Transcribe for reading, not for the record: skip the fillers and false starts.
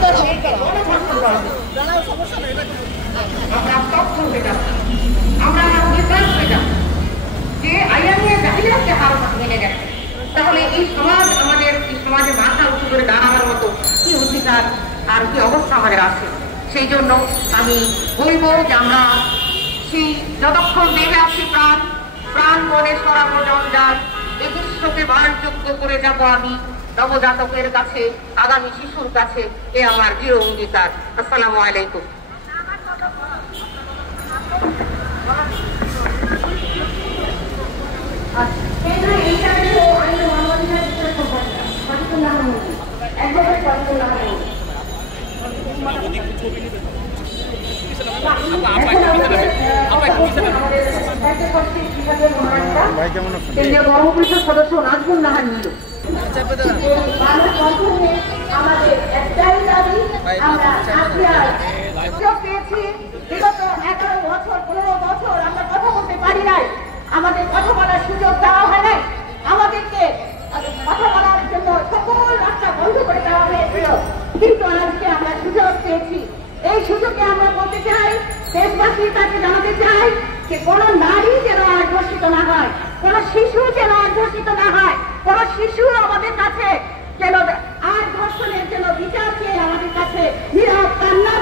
আমরা স্তব্ধ হয়ে যাচ্ছি, আমরা নির্বাক হয়ে যাচ্ছি যে আইয়ানিয়া জাহিলিয়াতকে হারকত মেনে গেছে। তাহলে এই সমাজ, আমাদের এই সমাজে মাথা উঁচু করে দাঁড়ানোর মতো কি অধিকার আর কি অবস্থা আমাদের আছে? সেই জন্য আমি বলবো যে আমরা সেই যতক্ষণ দেহে আছি প্রাণ মনে সরাবো জঞ্জাল, এ বিশ্বকে বাণযোগ্য করে যাব আমি নবজাতকের কাছে, আগামী শিশুর কাছে। এ আমার দৃঢ় অঙ্গীকার। আসসালামু আলাইকুম। সদস্য নাজমুল নাহার নীলু। আমাদের একটাই দাবি, আমরা পেয়েছি বিগত 11 বছর 15 বছর আমরা কথা বলতে পারি নাই, আমাদের কথা বলার সুযোগ দেওয়া হয় নাই, আমাদেরকে কথা বলার জন্য সকল রাস্তা বন্ধ করে দেওয়া হয়েছিল। কিন্তু আজকে আমরা সুযোগ পেয়েছি। এই সুযোগে আমরা বলতে চাই, দেশবাসীর কাছে জানাতে চাই যে কোন নারী যেন আর ধর্ষিত না হয়, কোন শিশু যেন আর ধর্ষিত না হয়, কোন শিশু আমাদের কাছে যেন আর ধর্ষণের জন্য বিচার চেয়ে আমাদের কাছে নীরব কান্না